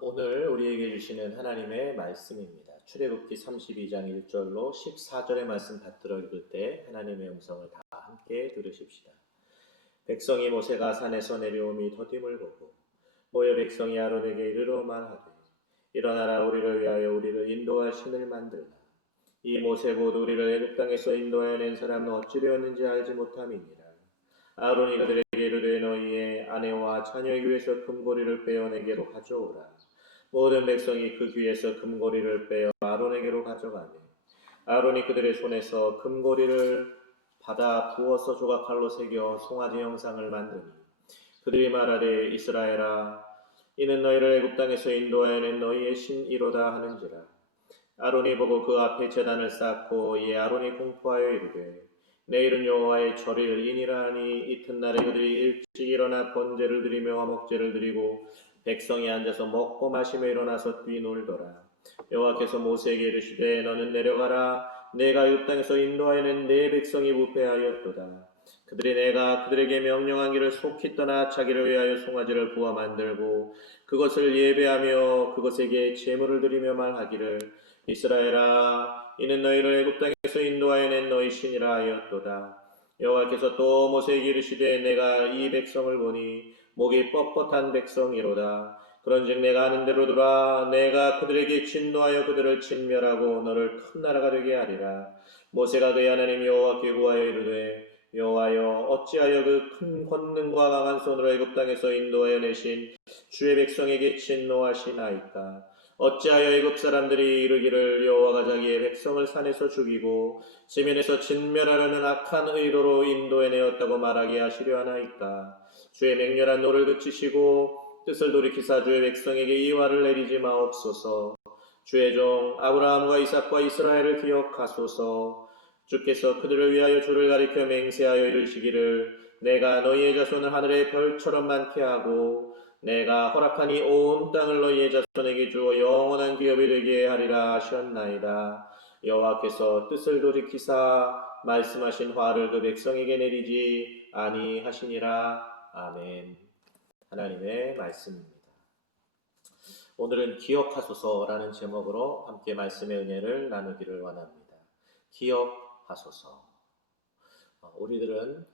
오늘 우리에게 주시는 하나님의 말씀입니다. 출애굽기 32장 1절로 14절의 말씀 받들어 읽을 때 하나님의 음성을 다 함께 들으십시다. 백성이 모세가 산에서 내려오미 더딤을 보고 모여 백성이 아론에게 이르러 말하되 일어나라 우리를 위하여 우리를 인도할 신을 만들라. 이 모세 곧 우리를 애굽 땅에서 인도하여 낸 사람은 어찌 되었는지 알지 못함이니라. 아론이 그들에게 이르되 너희의 아내와 자녀 귀에서 금고리를 빼어 내게로 가져오라. 모든 백성이 그 귀에서 금고리를 빼어 아론에게로 가져가매 아론이 그들의 손에서 금고리를 받아 부어서 조각칼로 새겨 송아지 형상을 만드니 그들이 말하되 이스라엘아 이는 너희를 애굽 땅에서 인도하여 낸 너희의 신이로다 하는지라. 아론이 보고 그 앞에 제단을 쌓고 이에 아론이 공포하여 이르되 내일은 여호와의 절일이니라 하니 이튿날에 그들이 일찍 일어나 번제를 드리며 화목제를 드리고 백성이 앉아서 먹고 마시며 일어나서 뛰놀더라. 여호와께서 모세에게 이르시되 너는 내려가라. 내가 이 땅에서 인도하여 낸 내 백성이 부패하였도다. 그들이 내가 그들에게 명령한 길을 속히 떠나 자기를 위하여 송아지를 부어 만들고 그것을 예배하며 그것에게 제물을 드리며 말하기를 이스라엘아 이는 너희를 애굽 땅에서 인도하여 낸 너희 신이라 하였도다. 여호와께서 또 모세에게 이르시되 내가 이 백성을 보니 목이 뻣뻣한 백성이로다. 그런즉 내가 하는 대로 두라. 내가 그들에게 진노하여 그들을 진멸하고 너를 큰 나라가 되게 하리라. 모세가 그의 하나님 여호와께 구하여 이르되 여호와여 어찌하여 그 큰 권능과 강한 손으로 애굽 땅에서 인도하여 내신 주의 백성에게 진노하시나이까. 어찌하여 애굽 사람들이 이르기를 여호와가 자기의 백성을 산에서 죽이고 지면에서 진멸하려는 악한 의도로 인도해 내었다고 말하게 하시려 하나이까. 주의 맹렬한 노를 그치시고 뜻을 돌이키사 주의 백성에게 이 화를 내리지 마옵소서. 주의 종 아브라함과 이삭과 이스라엘을 기억하소서. 주께서 그들을 위하여 주를 가리켜 맹세하여 이르시기를 내가 너희의 자손을 하늘의 별처럼 많게 하고 내가 허락하니 온 땅을 너희의 자손에게 주어 영원한 기업이 되게 하리라 하셨나이다. 여호와께서 뜻을 돌이키사 말씀하신 화를 그 백성에게 내리지 아니하시니라. 아멘. 하나님의 말씀입니다. 오늘은 기억하소서라는 제목으로 함께 말씀의 은혜를 나누기를 원합니다. 기억하소서. 우리들은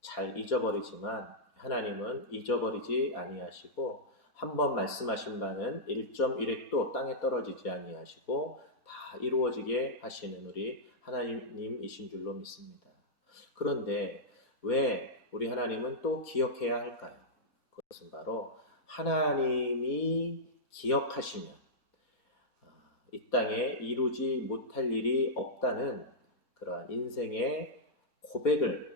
잘 잊어버리지만 하나님은 잊어버리지 아니하시고 한번 말씀하신 바는 1.1획도 땅에 떨어지지 아니하시고 다 이루어지게 하시는 우리 하나님이신 줄로 믿습니다. 그런데 왜 우리 하나님은 또 기억해야 할까요? 그것은 바로 하나님이 기억하시면 이 땅에 이루지 못할 일이 없다는 그러한 인생의 고백을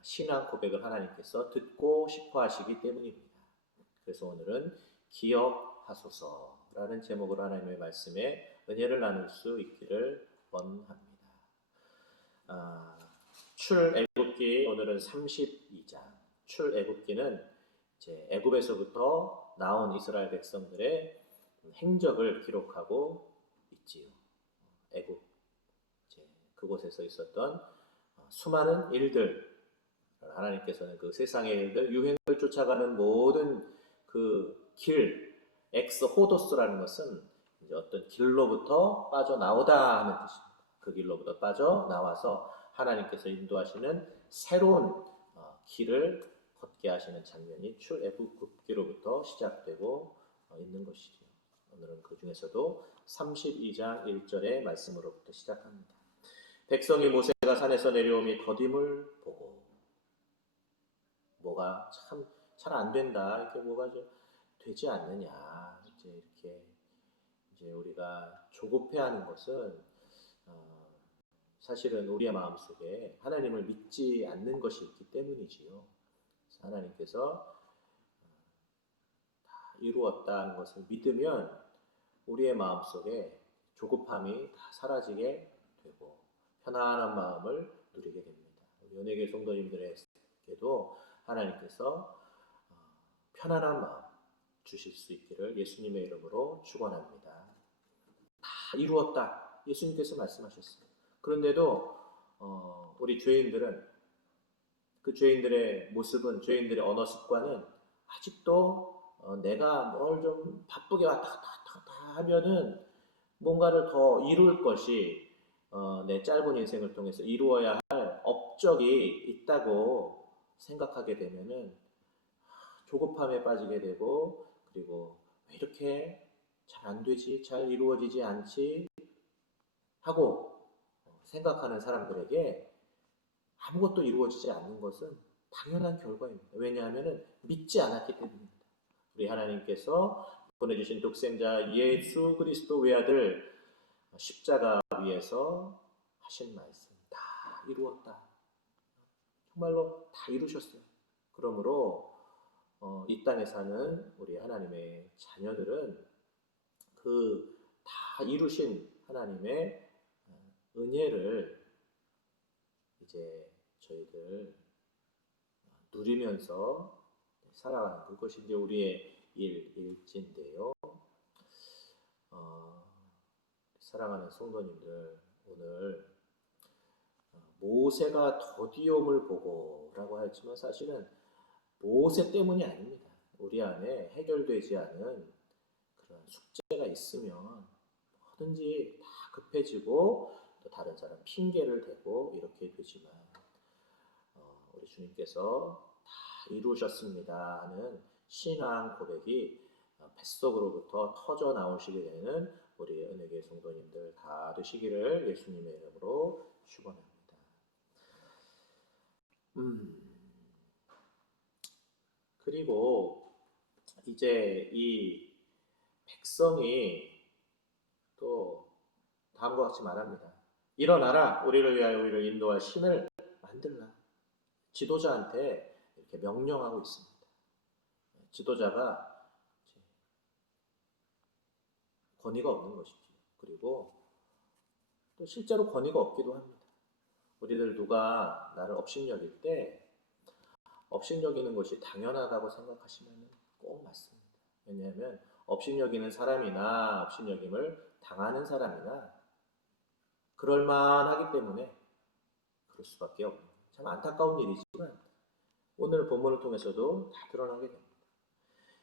신앙 고백을 하나님께서 듣고 싶어 하시기 때문입니다. 그래서 오늘은 기억하소서라는 제목으로 하나님의 말씀에 은혜를 나눌 수 있기를 원합니다. 출애굽기 오늘은 32장. 출애굽기는 이제 애굽에서부터 나온 이스라엘 백성들의 행적을 기록하고 있지요. 애굽 그곳에서 있었던 수많은 일들, 하나님께서는 그 세상의 일들, 유행을 쫓아가는 모든 그 길, 엑스호도스라는 것은 이제 어떤 길로부터 빠져나오다 하는 뜻입니다. 그 길로부터 빠져나와서 하나님께서 인도하시는 새로운 길을 걷게 하시는 장면이 출애굽기로부터 시작되고 있는 것이죠. 오늘은 그 중에서도 32장 1절의 말씀으로부터 시작합니다. 백성이 모세가 산에서 내려오미 더딤을 보고 뭐가 참 잘 안 된다. 이렇게 뭐가 좀 되지 않느냐. 이제 우리가 조급해하는 것은 사실은 우리의 마음속에 하나님을 믿지 않는 것이 있기 때문이지요. 하나님께서 다 이루었다는 것을 믿으면 우리의 마음속에 조급함이 다 사라지게 되고 편안한 마음을 누리게 됩니다. 우리 연예계 성도님들에게도 하나님께서 편안한 마음 주실 수 있기를 예수님의 이름으로 축원합니다. 다 이루었다. 예수님께서 말씀하셨어요. 그런데도 우리 죄인들은 그 죄인들의 모습은 죄인들의 언어 습관은 아직도 내가 뭘 좀 바쁘게 왔다 갔다 왔다 갔다 하면은 뭔가를 더 이룰 것이 내 짧은 인생을 통해서 이루어야 할 업적이 있다고 생각하게 되면은 조급함에 빠지게 되고, 그리고 왜 이렇게 잘 안 되지, 잘 이루어지지 않지 하고 생각하는 사람들에게 아무것도 이루어지지 않는 것은 당연한 결과입니다. 왜냐하면 믿지 않았기 때문입니다. 우리 하나님께서 보내주신 독생자 예수 그리스도 외아들 십자가 위에서 하신 말씀 다 이루었다. 정말로 다 이루셨어요. 그러므로 이 땅에 사는 우리 하나님의 자녀들은 그 다 이루신 하나님의 은혜를 이제 저희들 누리면서 살아가는 그것이 이제 우리의 일진데요. 사랑하는 성도님들, 오늘 모세가 더디움을 보고라고 하였지만 사실은 모세 때문이 아닙니다. 우리 안에 해결되지 않은 그런 숙제가 있으면 뭐든지 다 급해지고 또 다른 사람 핑계를 대고 이렇게 되지만 우리 주님께서 다 이루셨습니다 하는 신앙 고백이 뱃속으로부터 터져 나오시게 되는 우리 은혜교회 성도님들 다 되시기를 예수님의 이름으로 축원합니다. 그리고 이제 이 백성이 또 다음과 같이 말합니다. 일어나라, 우리를 위하여 우리를 인도할 신을 만들라. 지도자한테 이렇게 명령하고 있습니다. 지도자가 권위가 없는 것이죠. 그리고 또 실제로 권위가 없기도 합니다. 우리들 누가 나를 업신여길 때 업신여기는 것이 당연하다고 생각하시면 꼭 맞습니다. 왜냐하면 업신여기는 사람이나 업신여김을 당하는 사람이나 그럴만하기 때문에 그럴 수밖에 없는 참 안타까운 일이지만 오늘 본문을 통해서도 다 드러나게 됩니다.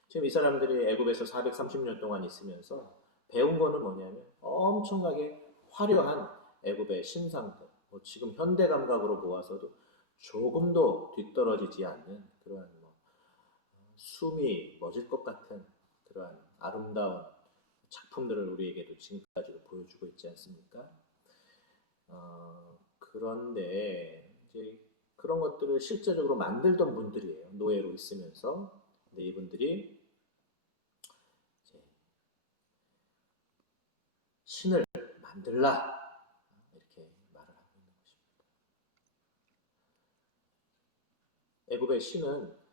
지금 이 사람들이 애굽에서 430년 동안 있으면서 배운 거는 뭐냐면 엄청나게 화려한 애굽의 신상들, 지금 현대 감각으로 보아서도 조금도 뒤떨어지지 않는 그러한 숨이 멎을 것 같은 그러한 아름다운 작품들을 우리에게도 지금까지도 보여주고 있지 않습니까? 그런데 이제 그런 것들을 실제적으로 만들던 분들이에요. 노예로 있으면서. 근데 이분들이 이제 신을 만들라 이렇게 말을 하고 있는 것입니다. 애굽의 신은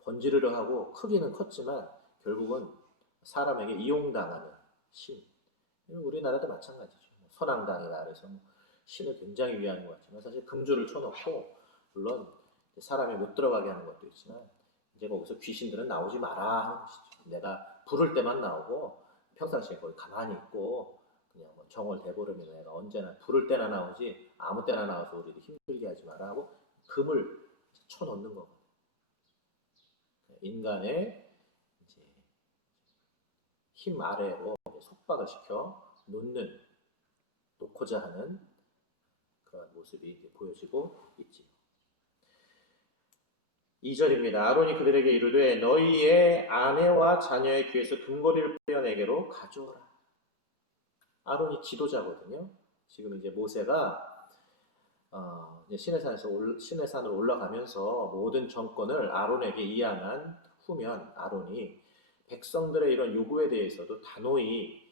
번지르르하고 크기는 컸지만 결국은 사람에게 이용당하는 신. 우리나라도 마찬가지죠. 선앙당이라 그래서 신을 굉장히 위하는 것 같지만 사실 금주를 쳐놓고 물론 사람이 못 들어가게 하는 것도 있지만 이제 거기서 귀신들은 나오지 마라 하는 것이죠. 내가 부를 때만 나오고 평상시에 거기 가만히 있고 그냥 정월 대보름이나 내가 언제나 부를 때나 나오지 아무 때나 나와서 우리를 힘들게 하지 마라 하고 금을 쳐놓는 거거든요. 인간의 이제 힘 아래로 속박을 시켜 놓고자 하는 그런 모습이 이제 보여지고 있지. 2절입니다. 아론이 그들에게 이르되 너희의 아내와 자녀의 귀에서 금고리를 빼어 내게로 가져오라. 아론이 지도자거든요. 지금 이제 모세가 이제 시내산으로 올라가면서 모든 정권을 아론에게 이양한 후면 아론이 백성들의 이런 요구에 대해서도 단호히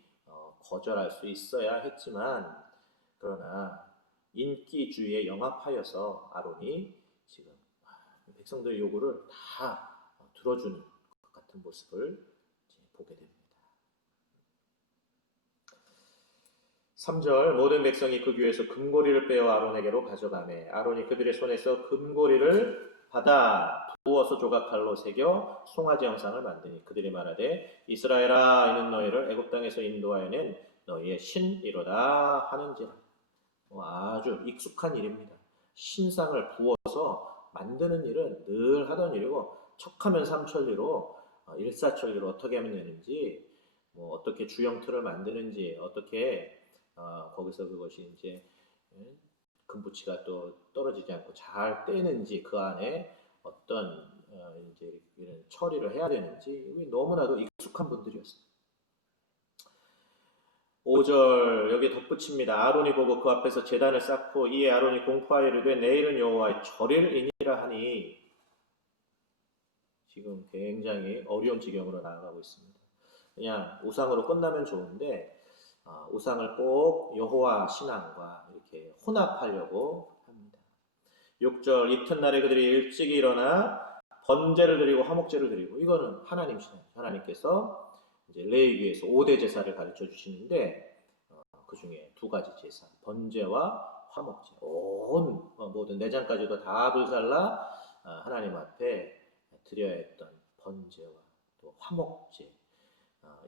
거절할 수 있어야 했지만 그러나 인기주의에 영합하여서 아론이 지금 백성들의 요구를 다 들어주는 것 같은 모습을 보게 됩니다. 3절 모든 백성이 그 귀에서 금고리를 빼어 아론에게로 가져가매 아론이 그들의 손에서 금고리를 받아 부어서 조각칼로 새겨 송아지 형상을 만드니 그들이 말하되 이스라엘아 이는 너희를 애굽 땅에서 인도하여 낸 너희의 신이로다 하는지라. 아주 익숙한 일입니다. 신상을 부어서 만드는 일은 늘 하던 일이고 척하면 삼천리로 일사천리로 어떻게 하면 되는지 뭐 어떻게 주형 틀을 만드는지 어떻게 거기서 그것이 이제 금붙이가 또 떨어지지 않고 잘 떼는지 그 안에 어떤 이제 이런 처리를 해야 되는지 너무나도 익숙한 분들이었어요. 5절 여기 덧붙입니다. 아론이 보고 그 앞에서 제단을 쌓고 이에 아론이 공포하여 이르되 내일은 여호와의 절일이니라 하니 지금 굉장히 어려운 지경으로 나아가고 있습니다. 그냥 우상으로 끝나면 좋은데 우상을 꼭 여호와 신앙과 이렇게 혼합하려고 합니다. 6절 이튿날에 그들이 일찍 일어나 번제를 드리고 화목제를 드리고 이거는 하나님 신앙 하나님께서 이제 레위기에서 5대 제사를 가르쳐 주시는데 그 중에 두 가지 제사 번제와 화목제 온 모든 내장까지도 다 불살라 하나님 앞에 드려야 했던 번제와 또 화목제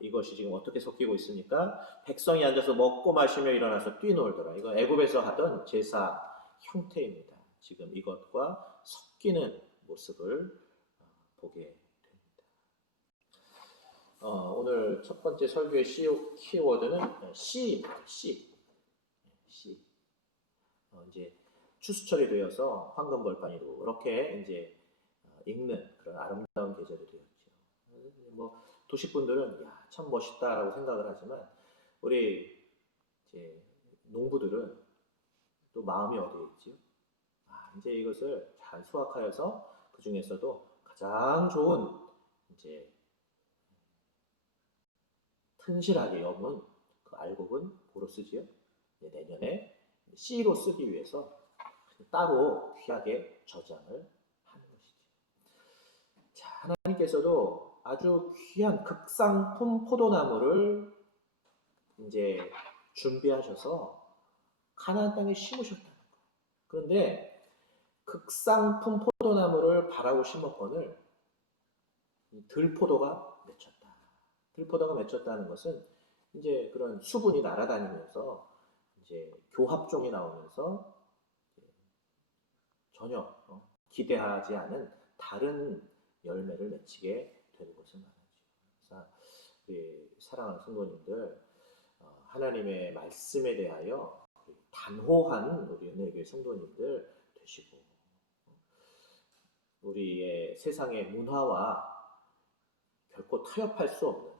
이것이 지금 어떻게 섞이고 있습니까? 백성이 앉아서 먹고 마시며 일어나서 뛰놀더라. 이거 애굽에서 하던 제사 형태입니다. 지금 이것과 섞이는 모습을 보게 됩니다. 오늘 첫 번째 설교의 키워드는 씨입니다. 씨. 이제 추수철이 되어서 황금벌판이고 이렇게 이제 읽는 그런 아름다운 계절이 되었죠. 뭐 도시분들은 참 멋있다라고 생각을 하지만 우리 이제 농부들은 또 마음이 어디에 있지요? 이제 이것을 잘 수확하여서 그 중에서도 가장 좋은 이제 튼실하게 여문 그 알곡은 뭐로 쓰지요? 내년에 씨로 쓰기 위해서 따로 귀하게 저장을 하는 것이죠. 자, 하나님께서도 아주 귀한 극상품 포도나무를 이제 준비하셔서 가나안 땅에 심으셨다는 거예요. 그런데 극상품 포도나무를 바라고 심었거늘 들포도가 맺혔다. 들포도가 맺혔다는 것은 이제 그런 수분이 날아다니면서 이제 교합종이 나오면서 전혀 기대하지 않은 다른 열매를 맺히게 되는 것을 말하죠. 그래서 사랑하는 성도님들, 하나님의 말씀에 대하여 단호한 우리 은혜교회 성도님들 되시고 우리의 세상의 문화와 결코 타협할 수 없는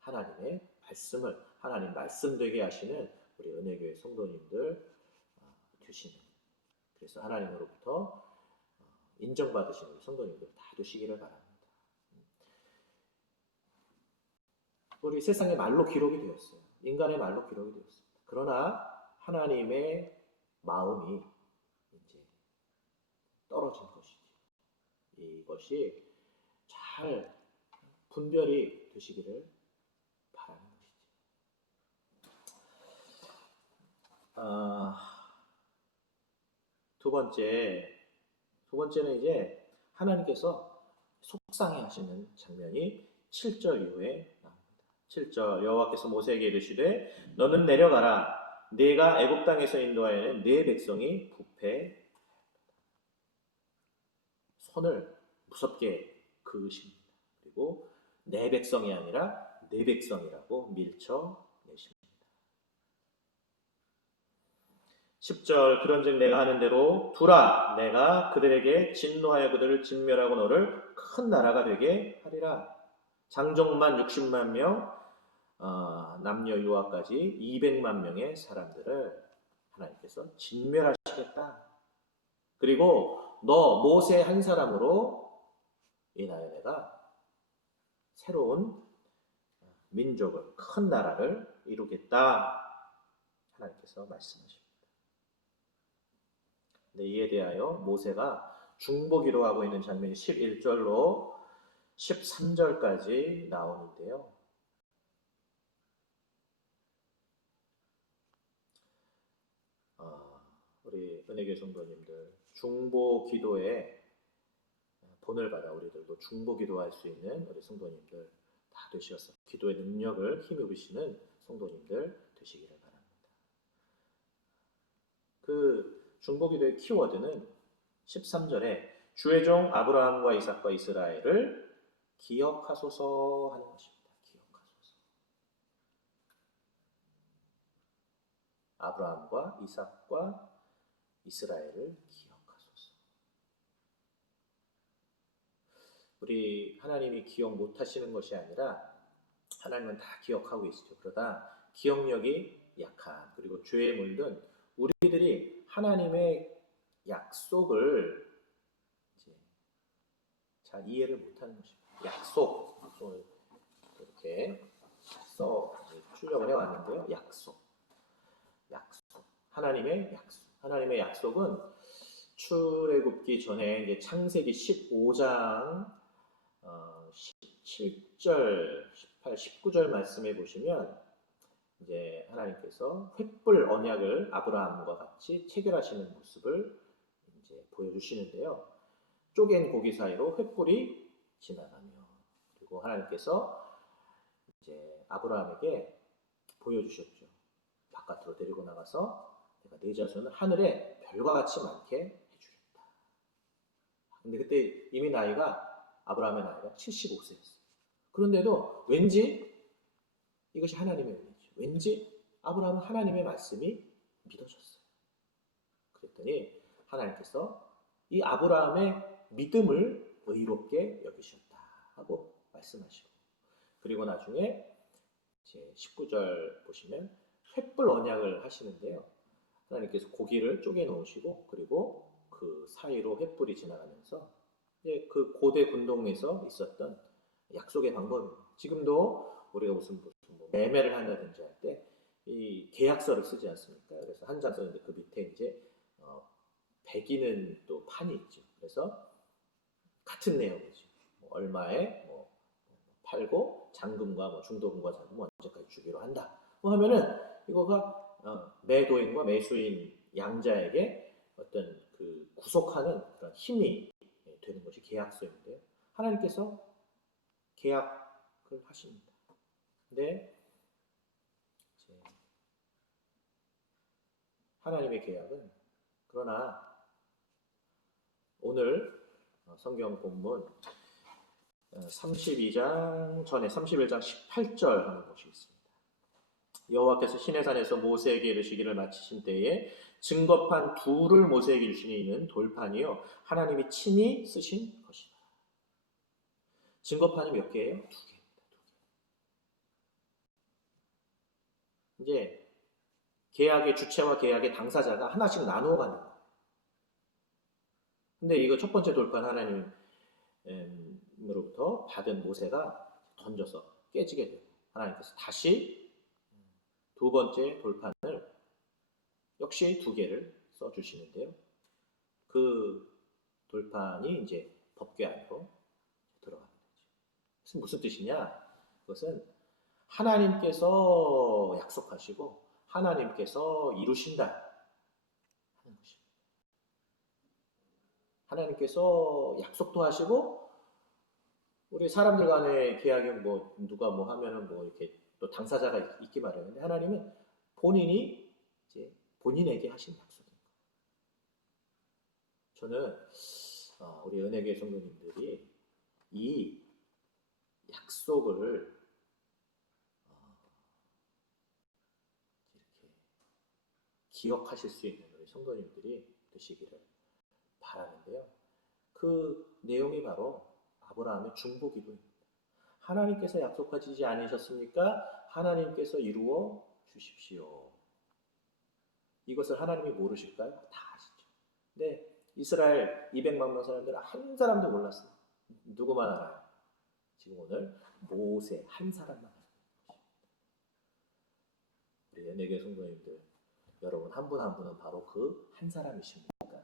하나님의 말씀을 하나님 말씀되게 하시는 우리 은혜교회 성도님들 되시는 그래서 하나님으로부터 인정받으시는 성도님들 다 되시기를 바랍니다. 우리 세상의 말로 기록이 되었어요. 인간의 말로 기록이 되었습니다. 그러나 하나님의 마음이 이제 떨어진 것이지. 이것이 잘 분별이 되시기를 바라는 것이지. 두 번째는 이제 하나님께서 속상해 하시는 장면이 7절 이후에 나옵니다. 7절 여호와께서 모세에게 이르시되 너는 내려가라 네가 애굽 땅에서 인도하여낸 네 백성이 부패 손을 무섭게 그으십니다. 그리고 내 백성이 아니라 내 백성이라고 밀쳐내십니다. 10절 그런즉 내가 하는 대로 두라 내가 그들에게 진노하여 그들을 진멸하고 너를 큰 나라가 되게 하리라. 장정만 60만 명 남녀 유아까지 200만 명의 사람들을 하나님께서 진멸하시겠다. 그리고 너 모세 한 사람으로 인하여 내가 새로운 민족을 큰 나라를 이루겠다. 하나님께서 말씀하십니다. 근데 이에 대하여 모세가 중보기도하고 있는 장면이 11절로 13절까지 나오는데요. 우리 은혜교회 성도님들 중보기도에 본을 받아 우리들도 중보기도할 수 있는 우리 성도님들 다 되셔서 기도의 능력을 힘입으시는 성도님들 되시기를 바랍니다. 그 중보기도의 키워드는 13절에 주의 종 아브라함과 이삭과 이스라엘을 기억하소서 하는 것입니다. 기억하소서. 아브라함과 이삭과 이스라엘을 기억하소서. 우리 하나님이 기억 못하시는 것이 아니라 하나님은 다 기억하고 계시죠. 그러다 기억력이 약한, 그리고 죄에 물든 우리들이 하나님의 약속을 이제 잘 이해를 못하는 것입니다. 약속을 이렇게 출력을 해왔는데요. 약속. 하나님의 약속. 하나님의 약속은 출애굽기 전에 이제 창세기 15장 17절, 18, 19절 말씀해 보시면 이제 하나님께서 횃불 언약을 아브라함과 같이 체결하시는 모습을 이제 보여주시는데요. 쪼갠 고기 사이로 횃불이 지나가며, 그리고 하나님께서 이제 아브라함에게 보여주셨죠. 바깥으로 데리고 나가서 내가 네 자손을 하늘에 별과 같이 많게 해주겠다. 근데 그때 이미 아브라함의 나이가 75세였어요. 그런데도 왠지 이것이 하나님의 은혜죠. 왠지 아브라함은 하나님의 말씀이 믿어졌어요. 그랬더니 하나님께서 이 아브라함의 믿음을 의롭게 여기셨다 하고 말씀하시고, 그리고 나중에 이제 19절 보시면 횃불 언약을 하시는데요. 하나님께서 고기를 쪼개 놓으시고, 그리고 그 사이로 횃불이 지나가면서 이제 그 고대 군동에서 있었던 약속의 방법입니다. 지금도 우리가 무슨 뭐 매매를 한다든지 할 때 이 계약서를 쓰지 않습니까? 그래서 한 장 쓰는데 그 밑에 이제 배기는 또 판이 있죠. 그래서 같은 내용이죠. 뭐 얼마에 뭐 팔고 잔금과 뭐 중도금과 잔금 언제까지 주기로 한다. 뭐 하면은 이거가 매도인과 매수인 양자에게 어떤 그 구속하는 그런 힘이 되는 것이 계약서인데요. 하나님께서 계약을 하십니다. 근데 하나님의 계약은, 그러나 오늘 성경 본문 32장 전에 31장 18절 하는 것이 있습니다. 여호와께서 시내산에서 모세에게 이르시기를 마치신 때에 증거판 둘을 모세에게 주시니 이는 돌판이요 하나님이 친히 쓰신 것이다. 증거판이 몇 개예요? 두 개입니다. 두 개. 이제 계약의 주체와 계약의 당사자가 하나씩 나누어 가는 거예요. 근데 이거 첫 번째 돌판 하나님으로부터 받은 모세가 던져서 깨지게 되고, 하나님께서 다시 두 번째 돌판을 역시 두 개를 써주시는데요. 그 돌판이 이제 법궤 안으로 들어가는 거죠. 그것은 무슨 뜻이냐? 그것은 하나님께서 약속하시고 하나님께서 이루신다 하는 것입니다. 하나님께서 약속도 하시고, 우리 사람들 간의 계약이 뭐 누가 뭐 하면은 뭐 이렇게 또 당사자가 있기 마련인데, 하나님은 본인이 이제 본인에게 하신 약속입니다. 저는 우리 은혜교회 성도님들이 이 약속을 이렇게 기억하실 수 있는 우리 성도님들이 되시기를 바라는데요. 그 내용이 바로 아브라함의 중보기도입니다. 하나님께서 약속하시지 않으셨습니까? 하나님께서 이루어 주십시오. 이것을 하나님이 모르실까요? 다 아시죠. 근데 이스라엘 200만 명 사람들 한 사람도 몰랐어요. 누구만 알아요? 지금 오늘 모세 한 사람만 알아요. 우리 은혜교회 성도님들, 여러분 한 분 한 분은 바로 그 한 사람이십니까? 아멘.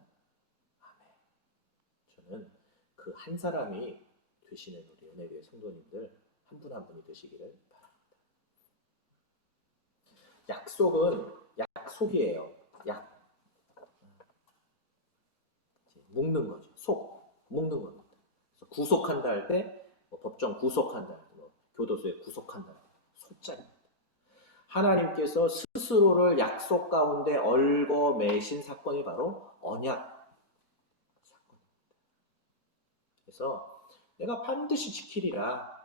저는 그 한 사람이 되시는 우리 은혜교회 성도님들 한 분 한 분이 되시기를 바랍니다. 약속은 약속이에요. 묶는 거죠. 묶는 겁니다. 그래서 구속한다 할 때, 뭐 법정 구속한다 할 때, 뭐 교도소에 구속한다 할 때, 소자입니다. 하나님께서 스스로를 약속 가운데 얽어매신 사건이 바로 언약 사건입니다. 하나님께서 내가 반드시 지키리라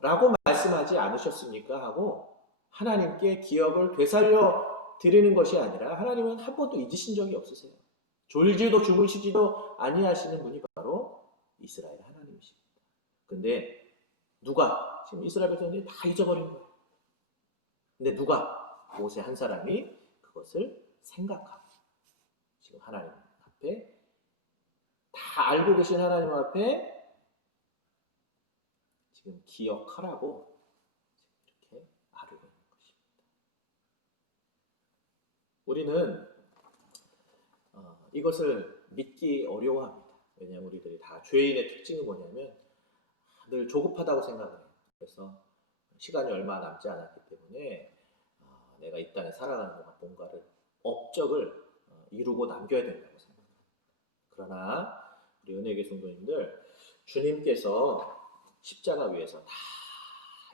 라고 말씀하지 않으셨습니까? 하고 하나님께 기억을 되살려 드리는 것이 아니라 하나님은 한 번도 잊으신 적이 없으세요. 졸지도 주무시지도 아니하시는 분이 바로 이스라엘 하나님이십니다. 근데 누가 지금 이스라엘 백성들이 다 잊어버린 거예요. 근데 누가 모세 한 사람이 그것을 생각하고 지금 하나님 앞에 다 알고 계신 하나님 앞에 지금 기억하라고 이렇게 아뢰고 있는 것입니다. 우리는 이것을 믿기 어려워합니다. 왜냐하면 우리들이 다 죄인의 특징이 뭐냐면 늘 조급하다고 생각을 해요. 그래서 시간이 얼마 남지 않았기 때문에 내가 이 땅에 살아가는 동안 뭔가를 업적을 이루고 남겨야 된다고 생각합니다. 그러나 우리 은혜계 성도님들 주님께서 십자가 위에서 다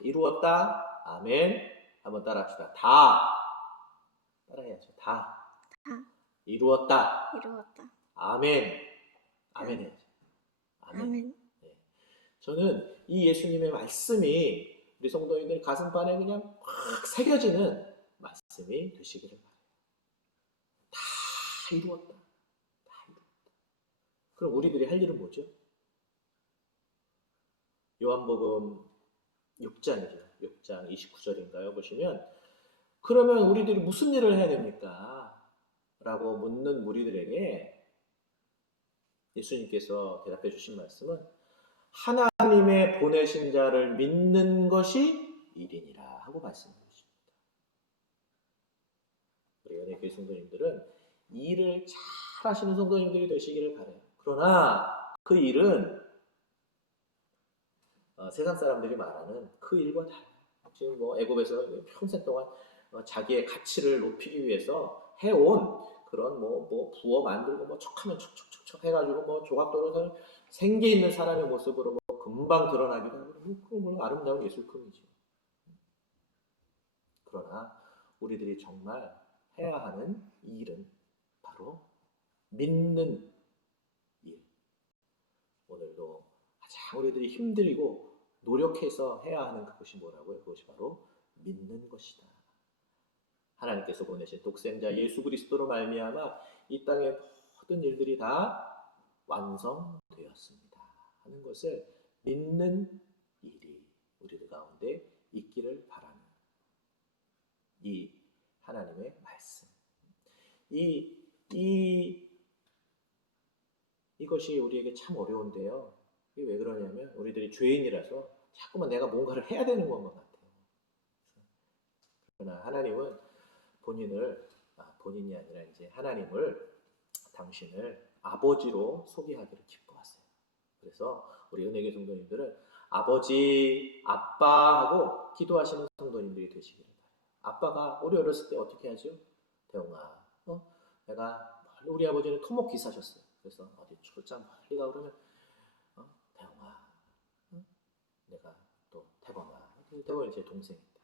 이루었다. 아멘. 한번 따라합시다. 다 따라해야죠. 다 이루었다. 아멘. 아멘 해야죠. 아멘. 네. 저는 이 예수님의 말씀이 우리 성도님들 가슴판에 그냥 확 새겨지는 말씀이 되시기를 바라요. 다 이루었다. 다 이루었다. 그럼 우리들이 할 일은 뭐죠? 요한복음 6장이죠. 6장 29절인가요? 보시면 그러면 우리들이 무슨 일을 해야 됩니까? 라고 묻는 무리들에게 예수님께서 대답해 주신 말씀은 하나님의 보내신 자를 믿는 것이 일이니라 하고 말씀해 주십니다. 우리 연예교회 성도님들은 일을 잘 하시는 성도님들이 되시기를 바라요. 그러나 그 일은 세상 사람들이 말하는 그 일과 달라요. 지금 뭐 애굽에서 평생 동안 자기의 가치를 높이기 위해서 해온 그런 뭐 부어 만들고 뭐 척하면 척척척척 해가지고 뭐 조각도로 생기 있는 사람의 모습으로 뭐 금방 드러나기도 하고 그건 물론 아름다운 예술품이죠. 그러나 우리들이 정말 해야 하는 이 일은 바로 믿는 일. 오늘도 가장 우리들이 힘들고 노력해서 해야 하는 그것이 뭐라고요? 그것이 바로 믿는 것이다. 하나님께서 보내신 독생자 예수 그리스도로 말미암아 이 땅의 모든 일들이 다 완성되었습니다 하는 것을 믿는 일이 우리들 가운데 있기를 바라는 이 하나님의 말씀. 이것이 우리에게 참 어려운데요. 이게 왜 그러냐면 우리들이 죄인이라서 자꾸만 내가 뭔가를 해야 되는 것 같아요. 그러나 하나님은 본인이 아니라 이제 하나님을 당신을 아버지로 소개하기를 기뻐하세요. 그래서 우리 은혜계 성도님들은 아버지, 아빠하고 기도하시는 성도님들이 되시기를 바라요. 아빠가 우리 어렸을 때 어떻게 하죠? 대웅아, 내가 우리 아버지는 토목기 사셨어요. 그래서 어디 출장 멀리 가 그러면 대웅아, 내가 또 태범아 제 동생인데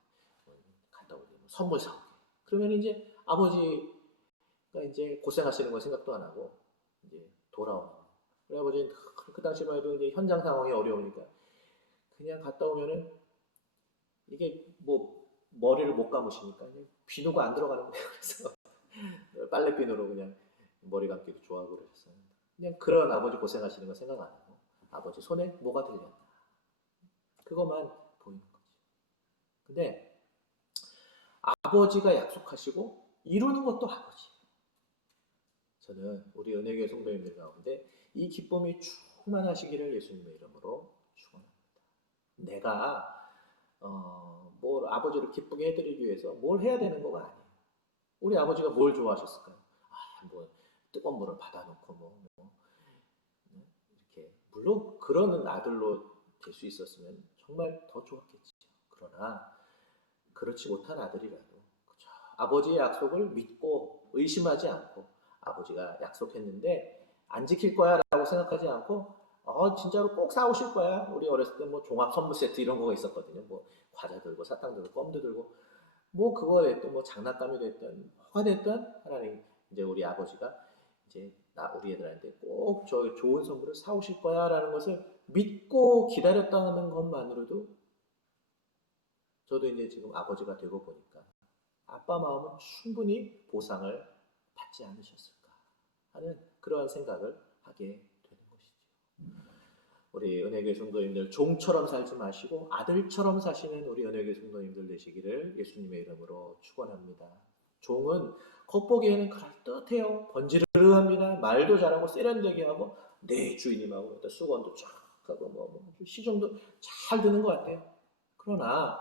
갔다 오지 선물 사올게. 그러면 이제 아버지가 이제 고생하시는 거 생각도 안 하고 이제 돌아오는. 우리 아버지는 그 당시만 해도 이제 현장 상황이 어려우니까 그냥 갔다 오면은 이게 뭐 머리를 못 감으시니까 비누가 안 들어가는 거예요. 그래서 빨래비누로 그냥 머리 감기도 좋아하고 그러셨어요. 그냥 그런 아버지 고생하시는 거 생각 안 하고 아버지 손에 뭐가 들렸나 그것만 보이는 거지. 근데 아버지가 약속하시고 이루는 것도 아버지. 저는 우리 은혜교회 성도님들 가운데 이 기쁨이 충만하시기를 예수님의 이름으로 축원합니다. 내가 뭘 아버지를 기쁘게 해드리기 위해서 뭘 해야 되는 거가 아니에요. 우리 아버지가 뭘 좋아하셨을까요? 뭐 뜨거운 물을 받아놓고 이렇게 물론 그런 아들로 될 수 있었으면 정말 더 좋았겠죠. 그러나 그렇지 못한 아들이라도 그쵸? 아버지의 약속을 믿고 의심하지 않고 아버지가 약속했는데 안 지킬 거야 라고 생각하지 않고 진짜로 꼭 사오실 거야. 우리 어렸을 때 뭐 종합 선물 세트 이런 거가 있었거든요. 뭐 과자 들고 사탕 들고 껌도 들고 뭐 그거에 또 뭐 장난감이 됐든 뭐가 됐든 하나님 이제 우리 아버지가 이제 우리 애들한테 꼭 저 좋은 선물을 사오실 거야 라는 것을 믿고 기다렸다는 것만으로도 저도 이제 지금 아버지가 되고 보니까 아빠 마음은 충분히 보상을 받지 않으셨을까 하는 그러한 생각을 하게 되는 것이죠. 우리 은혜교회 성도님들 종처럼 살지 마시고 아들처럼 사시는 우리 은혜교회 성도님들 되시기를 예수님의 이름으로 축원합니다. 종은 겉보기에는 그럴듯해요. 번지르르합니다. 말도 잘하고 세련되게 하고 내 주인님하고 수건도 쫙 하고 시종도 잘 드는 것 같아요. 그러나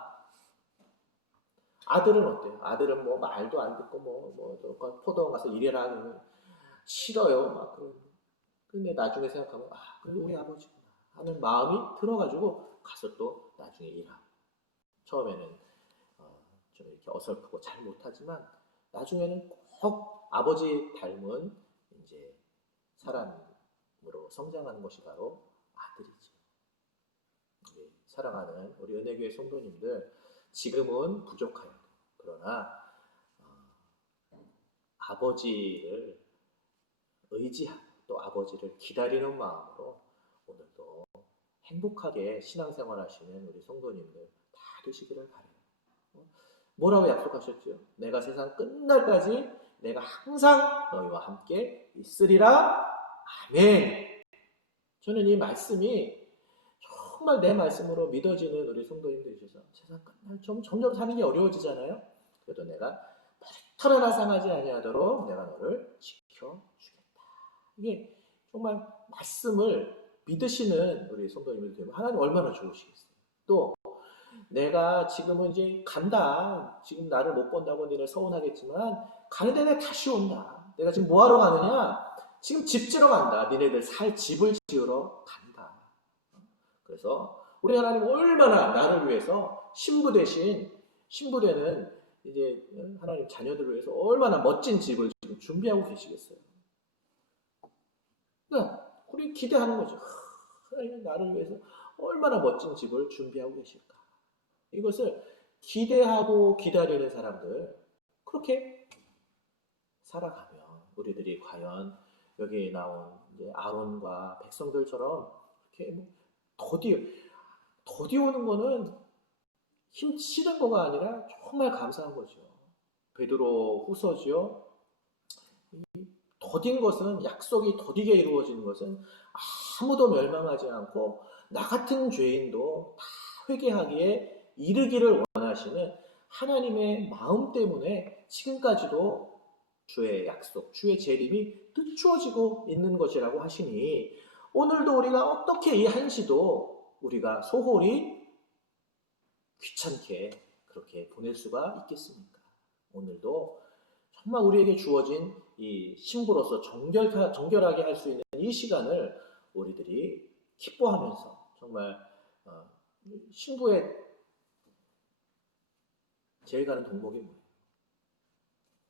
아들은 어때요? 아들은 뭐 말도 안 듣고 포도원 가서 일해라 하면 싫어요. 막 근데 나중에 생각하면 그래 우리 아버지구나 하는 마음이 들어가지고 가서 또 나중에 일하고 처음에는 좀 이렇게 어설프고 잘 못하지만 나중에는 꼭 아버지 닮은 이제 사람으로 성장하는 것이 바로 아들이죠. 우리 사랑하는 우리 은혜교회 성도님들 지금은 부족하여도 그러나 아버지를 의지하고 또 아버지를 기다리는 마음으로 오늘도 행복하게 신앙생활 하시는 우리 성도님들 다 되시기를 바라요. 뭐라고 약속하셨죠? 내가 세상 끝날까지 내가 항상 너희와 함께 있으리라. 아멘. 저는 이 말씀이 정말 내 말씀으로 믿어지는 우리 성도님들이 있어서 세상 끝날 점점 사는 게 어려워지잖아요. 그래도 내가 머리털 하나 상하지 아니하도록 내가 너를 지켜주겠다. 이게 정말 말씀을 믿으시는 우리 성도님들 되면 하나님 얼마나 좋으시겠어요. 또 내가 지금은 이제 간다. 지금 나를 못 본다고 너네 서운하겠지만 가는데 내가 다시 온다. 내가 지금 뭐하러 가느냐? 지금 집 지러 간다. 니네들 살 집을 지으러 간다. 그래서 우리 하나님 얼마나 나를 위해서 신부되는 이제 하나님 자녀들을 위해서 얼마나 멋진 집을 지금 준비하고 계시겠어요. 그러니까 우리 기대하는 거죠. 하나님은 나를 위해서 얼마나 멋진 집을 준비하고 계실까. 이것을 기대하고 기다리는 사람들 그렇게 살아가면 우리들이 과연 여기 나온 이제 아론과 백성들처럼 이렇게 더디오는 거는 힘 실은 거가 아니라 정말 감사한 거죠. 베드로 후서지요. 더딘 것은 약속이 더디게 이루어지는 것은 아무도 멸망하지 않고 나 같은 죄인도 다 회개하기에 이르기를 원하시는 하나님의 마음 때문에 지금까지도 주의 약속, 주의 재림이 늦추어지고 있는 것이라고 하시니 오늘도 우리가 어떻게 이 한시도 우리가 소홀히 귀찮게 그렇게 보낼 수가 있겠습니까? 오늘도 정말 우리에게 주어진 이 신부로서 정결하게 할 수 있는 이 시간을 우리들이 기뻐하면서 정말 신부의 제일 가는 덕목이 뭐예요?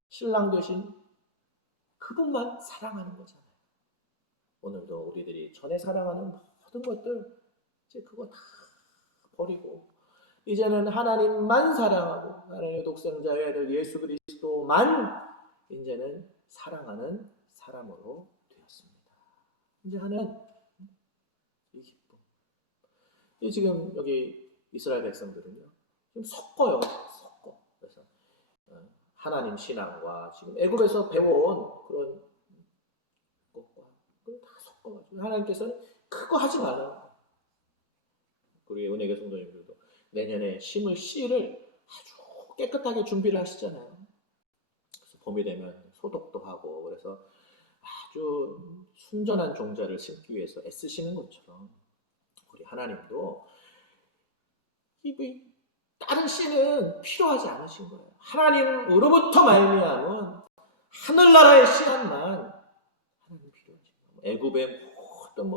신랑 되신 그분만 사랑하는 거잖아요. 오늘도 우리들이 전에 사랑하는 모든 것들 이제 그거 다 버리고 이제는 하나님만 사랑하고 하나님의 독생자의 아들 예수 그리스도만 이제는 사랑하는 사람으로 되었습니다. 이제 하는 이 기쁨. 지금 여기 이스라엘 백성들은요. 지금 섞어요. 그래서 하나님 신앙과 지금 애굽에서 배워온 그런 것과 다 섞어가지고 하나님께서는 그거 하지 말라고. 우리 은혜교 성도님들도 내년에 심을 씨를 아주 깨끗하게 준비를 하시잖아요. 그래서 봄이 되면 소독도 하고 그래서 아주 순전한 종자를 심기 위해서 애쓰시는 것처럼 우리 하나님도 이 다른 씨는 필요하지 않으신 거예요. 하나님으로부터 말미암은 하늘나라의 씨앗만 하나님 필요하지. 애굽에 어떤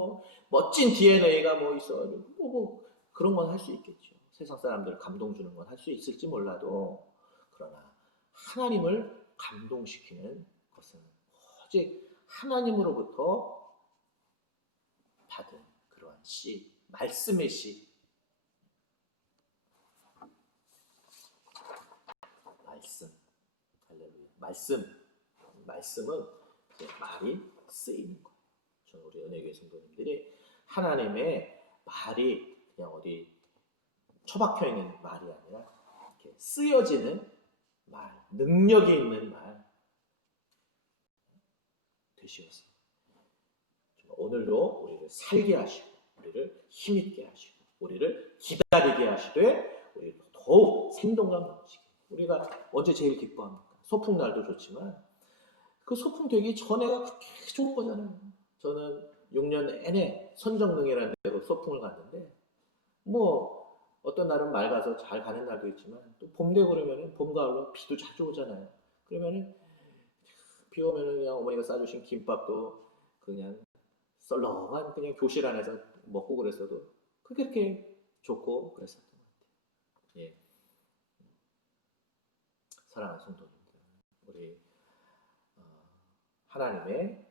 멋진 DNA가 있어 그런 건 할 수 있겠죠. 세상 사람들 감동 주는 건 할 수 있을지 몰라도 그러나 하나님을 감동시키는 것은 오직 하나님으로부터 받은 그러한 씨, 말씀의 씨, 말씀, 할렐루야. 말씀은 이제 말이 쓰이는 거예요. 저는 우리 은혜교회 성도님들이 하나님의 말이 그냥 어디 처박혀 있는 말이 아니라 이렇게 쓰여지는 말, 능력이 있는 말 되시었어요. 오늘도 우리를 살게 하시고, 우리를 힘있게 하시고, 우리를 기다리게 하시되, 우리를 더욱 생동감 넘치게. 우리가 언제 제일 기뻐합니까? 소풍날도 좋지만 그 소풍 되기 전에가 그렇게 좋은 거잖아요. 저는 6년 내내 선정능이라는 데로 소풍을 갔는데 뭐 어떤 날은 맑아서 잘 가는 날도 있지만 또 봄 되고 그러면은 봄 가을로 비도 자주 오잖아요. 그러면은 비 오면은 그냥 어머니가 싸주신 김밥도 그냥 썰렁한 그냥 교실 안에서 먹고 그랬어도 그게 그렇게 좋고 그랬었던 것 같아요. 예. 사랑하는 성도님들, 우리 하나님의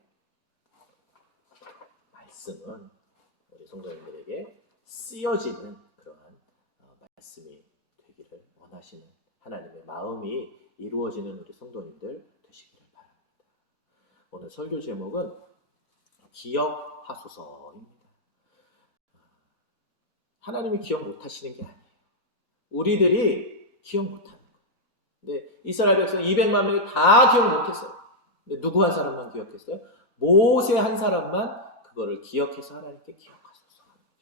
말씀은 우리 성도님들에게 쓰여지는 그러한 말씀이 되기를 원하시는 하나님의 마음이 이루어지는 우리 성도님들 되시기를 바랍니다. 오늘 설교 제목은 기억하소서입니다. 하나님이 기억 못하시는 게 아니에요. 우리들이 기억 못하는 거예요. 근데 이스라엘 백성 200만 명이 다 기억 못했어요. 근데 누구 한 사람만 기억했어요? 모세 한 사람만 그거를 기억해서 하나님께 기억하소서 하는 거죠.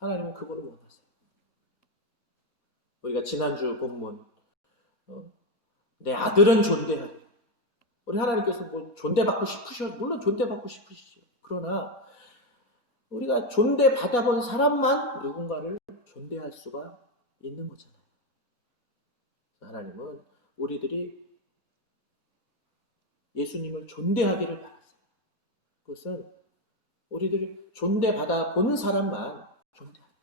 하나님은 그거를 원하세요. 우리가 지난주 본문 내 아들은 존대하리. 우리 하나님께서 뭐 존대받고 싶으셔. 물론 존대받고 싶으시죠. 그러나 우리가 존대받아본 사람만 누군가를 존대할 수가 있는 거잖아요. 하나님은 우리들이 예수님을 존대하기를 바랐어요. 그것은 우리들이 존대받아 본 사람만 존대하는 거예요.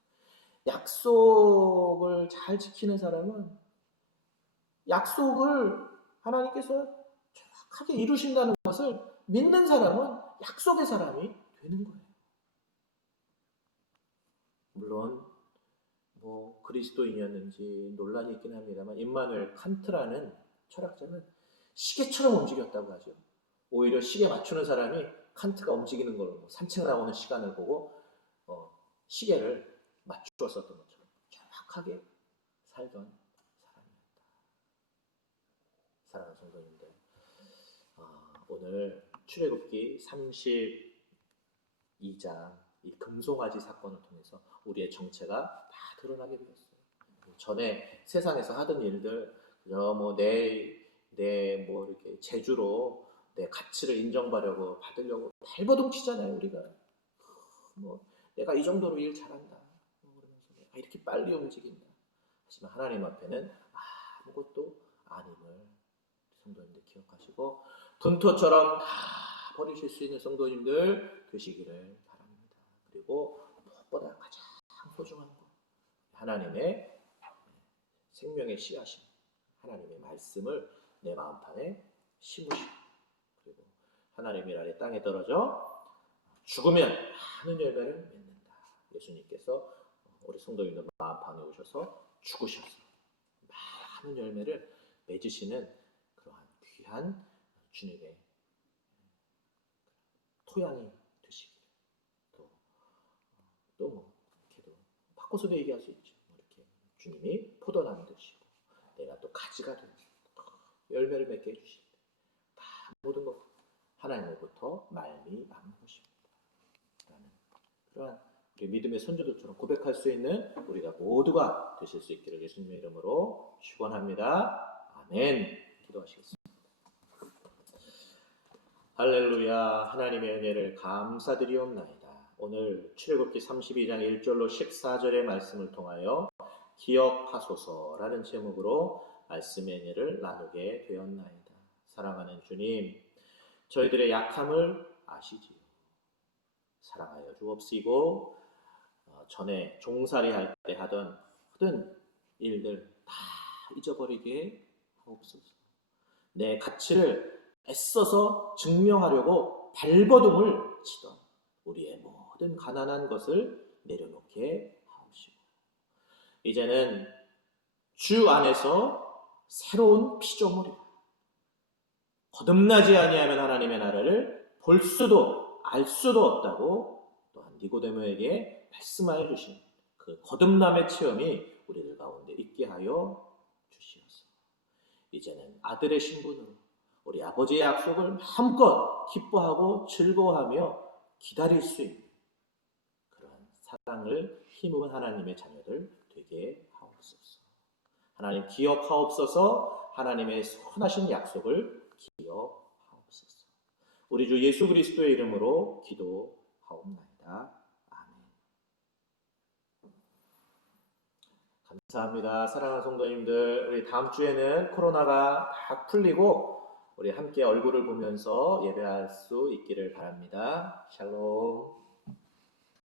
약속을 잘 지키는 사람은 약속을 하나님께서 정확하게 이루신다는 것을 믿는 사람은 약속의 사람이 되는 거예요. 물론 뭐 그리스도인이었는지 논란이 있긴 합니다만 임마누엘 칸트라는 철학자는 시계처럼 움직였다고 하죠. 오히려 시계 맞추는 사람이 칸트가 움직이는 걸 산책을 하고 오는 시간을 보고 시계를 맞추었었던 것처럼 정확하게 살던 사람이었다. 사랑하는 성도님들, 오늘 출애굽기 32장 이 금송아지 사건을 통해서 우리의 정체가 다 드러나게 되었어요. 전에 세상에서 하던 일들, 그저 뭐 내 뭐 이렇게 재주로 내 가치를 인정받으려고 받으려고 발버둥치잖아요. 우리가 뭐 내가 이 정도로 일 잘한다, 뭐 그러면서 내가 이렇게 빨리 움직인다. 하지만 하나님 앞에는 아무것도 아님을 성도님들 기억하시고 분토처럼 다 버리실 수 있는 성도님들 되시기를 바랍니다. 그리고 무엇보다 가장 소중한 것, 하나님의 생명의 씨앗인 하나님의 말씀을 내 마음판에 심으시고, 그리고 하나님의 아래 땅에 떨어져 죽으면 많은 열매를 맺는다. 예수님께서 우리 성도님들 마음판에 오셔서 죽으셔서 많은 열매를 맺으시는 그러한 귀한 주님의 토양이 되시기를. 또 뭐 이렇게도 바꿔서도 얘기할 수 있죠. 이렇게 주님이 포도나무 되시고 내가 또 가지가 되어서 열매를 맺게 해주시고 다 모든 것 하나님으로부터 말미암은 것입니다. 라는 그러한 우리 믿음의 선조들처럼 고백할 수 있는 우리가 모두가 되실 수 있기를 예수님의 이름으로 축원합니다. 아멘. 기도하시겠습니다. 할렐루야. 하나님의 은혜를 감사드리옵나이다. 오늘 출애굽기 32장 1절로 14절의 말씀을 통하여 기억하소서라는 제목으로 말씀의 은혜를 나누게 되었나이다. 사랑하는 주님, 저희들의 약함을 아시지요. 사랑하여 주옵시고 전에 종살이 할 때 하던 모든 일들 다 잊어버리게 하옵소서. 내 가치를 애써서 증명하려고 발버둥을 치던 우리의 모든 가난한 것을 내려놓게 하옵시고 이제는 주 안에서 새로운 피조물이라 거듭나지 아니하면 하나님의 나라를 볼 수도 알 수도 없다고 또한 니고데모에게 말씀하여 주신 그 거듭남의 체험이 우리들 가운데 있게 하여 주시옵소서. 이제는 아들의 신분으로 우리 아버지의 약속을 마음껏 기뻐하고 즐거워하며 기다릴 수 있는 그런 사랑을 힘입은 하나님의 자녀들 되게 하옵소서. 하나님 기억하옵소서. 하나님의 선하신 약속을 기억하옵소서. 우리 주 예수 그리스도의 이름으로 기도하옵나이다. 아멘. 감사합니다. 사랑하는 성도님들, 우리 다음 주에는 코로나가 다 풀리고 우리 함께 얼굴을 보면서 예배할 수 있기를 바랍니다. 샬롬.